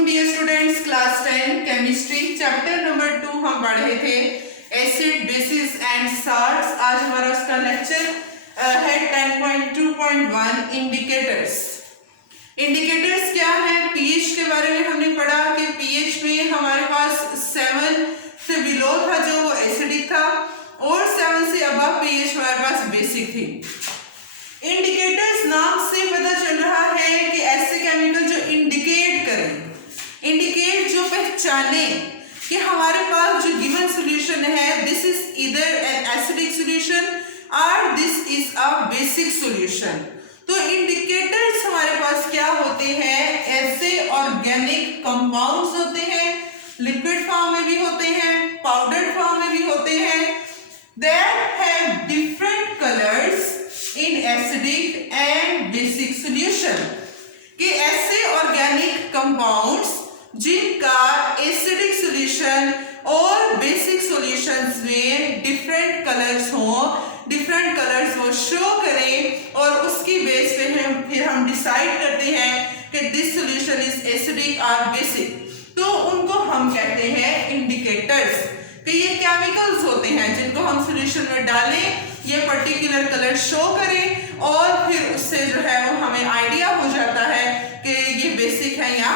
वालेकुम dear students, class 10 chemistry chapter number 2 हम पढ़ रहे थे एसिड बेसिस एंड साल्ट्स। आज हमारा उसका लेक्चर है 10.2.1 इंडिकेटर्स। इंडिकेटर्स क्या है? पीएच के बारे में हमने पढ़ा कि पीएच में हमारे पास 7 से बिलो था जो वो एसिडिक था और 7 से अबव पीएच हमारे पास बेसिक थी। इंडिकेटर्स नाम से पता चल रहा है कि ऐसे केमिकल जो इंडिकेट करें, इंडिकेट जो पहचाने कि हमारे पास जो गिवन सॉल्यूशन है this is either an acidic solution और this is a basic solution. तो इंडिकेटर्स हमारे पास क्या होते हैं? ऐसे ऑर्गेनिक कंपाउंड्स होते हैं, लिक्विड फॉर्म में भी होते हैं, पाउडर फॉर्म में भी होते हैं, that have different colours in acidic and basic solution. कि ऐसे ऑर्गेनिक कंपाउंड्स जिनका एसिडिक सॉल्यूशन और बेसिक सॉल्यूशंस में डिफरेंट कलर्स हो, डिफरेंट कलर्स वो शो करें और उसकी बेस पे फिर हम डिसाइड करते हैं कि दिस सॉल्यूशन इज एसिडिक और बेसिक, तो उनको हम कहते हैं इंडिकेटर्स। कि ये केमिकल्स होते हैं जिनको हम सॉल्यूशन में डालें, ये पर्टिकुलर कलर शो करें और फिर उससे जो है वो हमें आइडिया हो जाता है कि ये बेसिक है या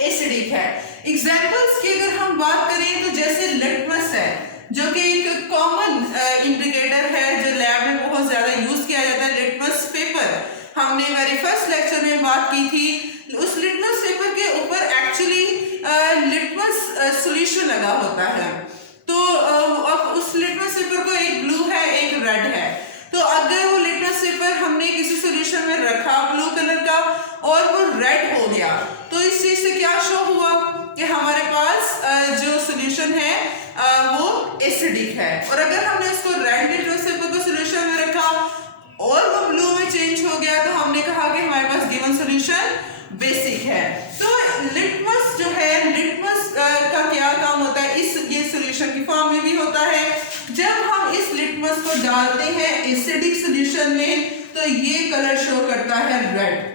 एसिडिक है। एग्जांपल्स की अगर हम बात करें तो जैसे लिटमस है जो कि एक कॉमन इंडिकेटर है जो लैब में बहुत ज्यादा यूज किया जाता है। लिटमस पेपर हमने मेरे फर्स्ट लेक्चर में बात की थी। उस लिटमस पेपर के ऊपर एक्चुअली लिटमस सॉल्यूशन लगा होता है। तो अब उस लिटमस पेपर को एक ब्लू है एक रेड है, तो अगर वो लिटमस पेपर हमने किसी सॉल्यूशन में रखा ब्लू कलर का और वो रेड हो गया तो इस चीज से क्या शो हुआ कि हमारे पास जो सॉल्यूशन है वो एसिडिक है। और अगर हमने उसको रेड लिटमस पेपर को सॉल्यूशन में रखा और वो ब्लू में चेंज हो गया तो हमने कहा कि हमारे पास गिवन सॉल्यूशन बेसिक है। तो लिटमस जो है, लिटमस का क्या काम होता है? ये सॉल्यूशन की फॉर्म में भी होता है। जब हम इस लिटमस को डालते हैं एसिडिक सॉल्यूशन में तो ये कलर शो करता है रेड।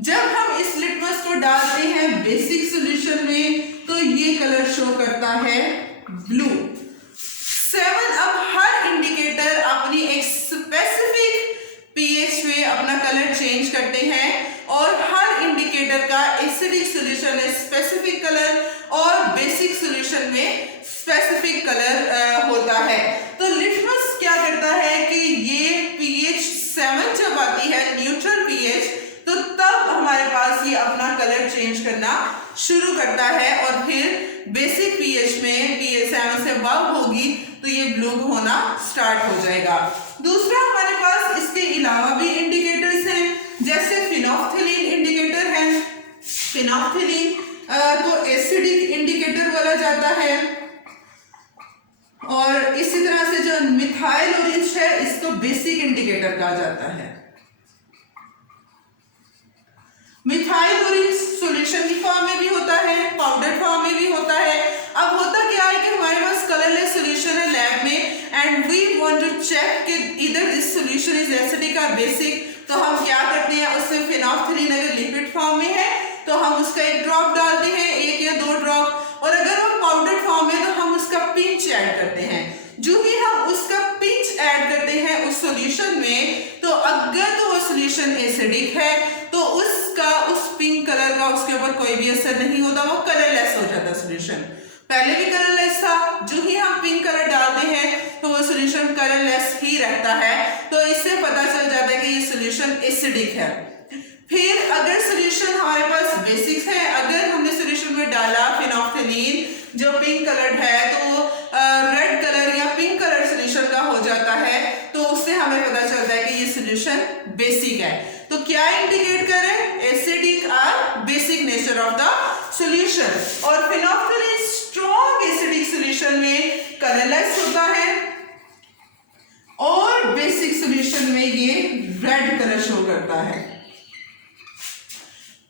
जब हम इस लिटमस को डालते हैं बेसिक सॉल्यूशन में तो ये कलर शो करता है ब्लू। 7 अब हर इंडिकेटर अपनी एक स्पेसिफिक पीएच में अपना कलर चेंज करते हैं और हर इंडिकेटर का एसिडिक सॉल्यूशन में स्पेसिफिक कलर और बेसिक सॉल्यूशन में स्पेसिफिक कलर होता है। तो लिटमस क्या करता है कि ये पीएच 7 जब आती है न्यूट्रल पीएच तो तब हमारे पास ये अपना कलर चेंज करना शुरू करता है और फिर बेसिक पीएच में पीएच 7 से अबव होगी तो ये ब्लू होना स्टार्ट हो जाएगा। दूसरा हमारे पास इसके अलावा भी इंडिकेटर्स हैं, जैसे फिनोल्फथलीन इंडिकेटर है। फिनोल्फथलीन तो एसिडिक इंडिकेटर बोला जाता है और इसी तरह से जो मिथाइल ऑरेंज है इसको बेसिक इंडिकेटर कहा जाता है। मिथाइल ऑरेंज सॉल्यूशन की फॉर्म में भी होता है, पाउडर फॉर्म में भी होता है। अब होता क्या है कि हमारे पास कलरलेस सॉल्यूशन है लैब में and we want to check कि इधर दिस सॉल्यूशन इज एसिडिक और बेसिक, तो हम क्या करते हैं उसमें फिनोल्फथलीन अगर लिक्विड फॉर्म में है तो हम उसका एक ड्रॉप डालते हैं, 1 या 2 ड्रॉप, और अगर वो पाउडर फॉर्म है तो हम उसका पिंच ऐड करते हैं। जो ही हम उसका पिंच ऐड करते हैं उस सॉल्यूशन में तो अगर तो वो सॉल्यूशन एसिडिक है तो उसका उस पिंक कलर का उसके ऊपर कोई भी असर नहीं होता, वो कलरलेस हो जाता है सॉल्यूशन। पहले भी कलरलेस था, जो ही हम पिंक कलर डालते हैं तो वो सॉल्यूशन कलरलेस ही रहता है। तो इससे पता चल जाता है कि ये सॉल्यूशन एसिडिक है। फिर अगर सॉल्यूशन हमारे पास बेसिक है, अगर हमने सॉल्यूशन में डाला फिनोल्फथलीन जो पिंक कलर है तो रेड कलर या पिंक कलर सॉल्यूशन का हो जाता है, तो उससे हमें पता चलता है कि ये सॉल्यूशन बेसिक है। तो क्या इंडिकेट करें? एसिडिक और basic nature of the solution. और फिनोल्फथलीन स्ट्रॉन्ग एसिडिक सॉल्यूशन में कलरलेस होता है और बेसिक सॉल्यूशन में ये रेड कलर शो करता है।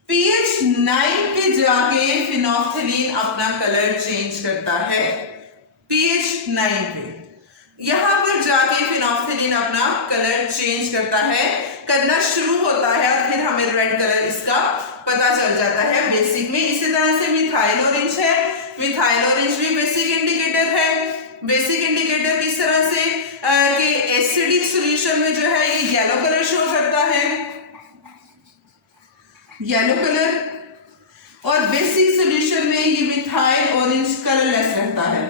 पीएच 9 पे जाके फिनोल्फथलीन अपना कलर चेंज करता है। पीएच 9 पे यहां पर जाके फिनोल्फथलीन अपना कलर चेंज करता है, करना शुरू होता है और फिर हमें रेड कलर इसका पता चल जाता है बेसिक में। इसी तरह से मिथाइल ऑरेंज है, मिथाइल ऑरेंज भी बेसिक इंडिकेटर है। बेसिक इंडिकेटर किस तरह से कि एसिडिक सॉल्यूशन में जो है ये येलो कलर शो करता है, येलो कलर, और बेसिक सॉल्यूशन में ये मिथाइल ऑरेंज कलरलेस रहता है।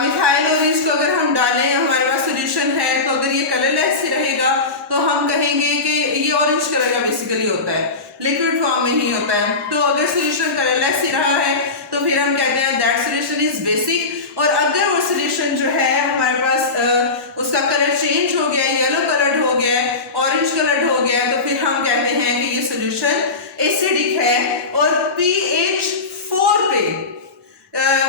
मिथाइल ऑरेंज को अगर हम डालें, हमारे पास सॉल्यूशन है, तो अगर ये कलरलेस रहेगा तो हम कहेंगे कि ये ऑरेंज कलर का बेसिकली होता है, लिक्विड फॉर्म में ही होता है। तो अगर सॉल्यूशन कलरलेस ही रहा है तो फिर हम कहते हैं दैट सॉल्यूशन इज बेसिक। और अगर वो सॉल्यूशन जो है हमारे पास उसका कलर चेंज हो गया, येलो कलर्ड हो गया, ऑरेंज कलर्ड हो गया, तो फिर हम कहते हैं कि ये सॉल्यूशन एसिडिक है। और pH 4 पे,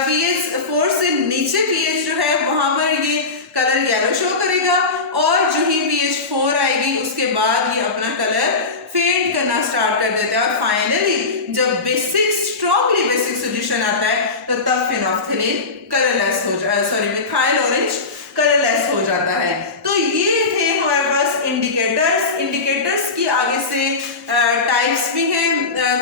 pH 4 से नीचे pH जो है वहां पर ये कलर येलो शो करेगा, और जो ही pH 4 आएगी उसके बाद ये अपना कलर फेड करना स्टार्ट कर देता है। और फाइनली जब बेसिक स्ट्रॉन्गली बेसिक सॉल्यूशन आता है तो तब फिनोल्फथालीन कलरलेस हो जाए, सॉरी मिथाइल ऑरेंज कलरलेस हो जाता है। तो ये थे हमारे पास इंडिकेटर्स। इंडिकेटर्स की आगे से टाइप्स भी हैं,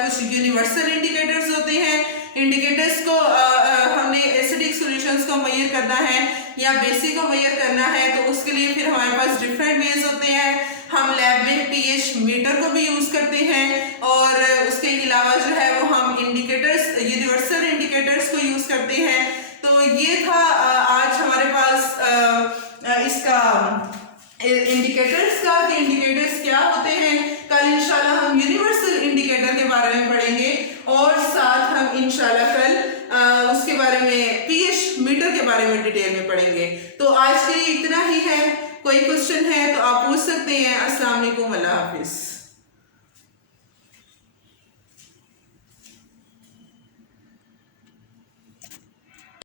कुछ यूनिवर्सल इंडिकेटर्स होते हैं। इंडिकेटर्स को हमने एसिडिक सॉल्यूशंस को मेजर करना है या बेसिक को मेजर करना है, तो उसके लिए फिर हमारे पास डिफरेंट वेज होते हैं। हम लैब में पीएच मीटर को भी यूज करते हैं, और उसके अलावा जो है वो हम इंडिकेटर्स, यूनिवर्सल इंडिकेटर्स को यूज करते हैं। तो ये था आज हमारे पास इसका इंडिकेटर्स का, कि इंडिकेटर्स क्या होते हैं। कल इंशाल्लाह हम यूनिवर्सल इंडिकेटर के बारे में पढ़ेंगे, और साथ हम इंशाल्लाह कल उसके बारे में पीएच मीटर के बारे में डिटेल में पढ़ेंगे। तो आज के लिए इतना ही है। कोई क्वेश्चन है तो आप पूछ सकते हैं। अस्सलाम वालेकुम, अल्लाह हाफिज।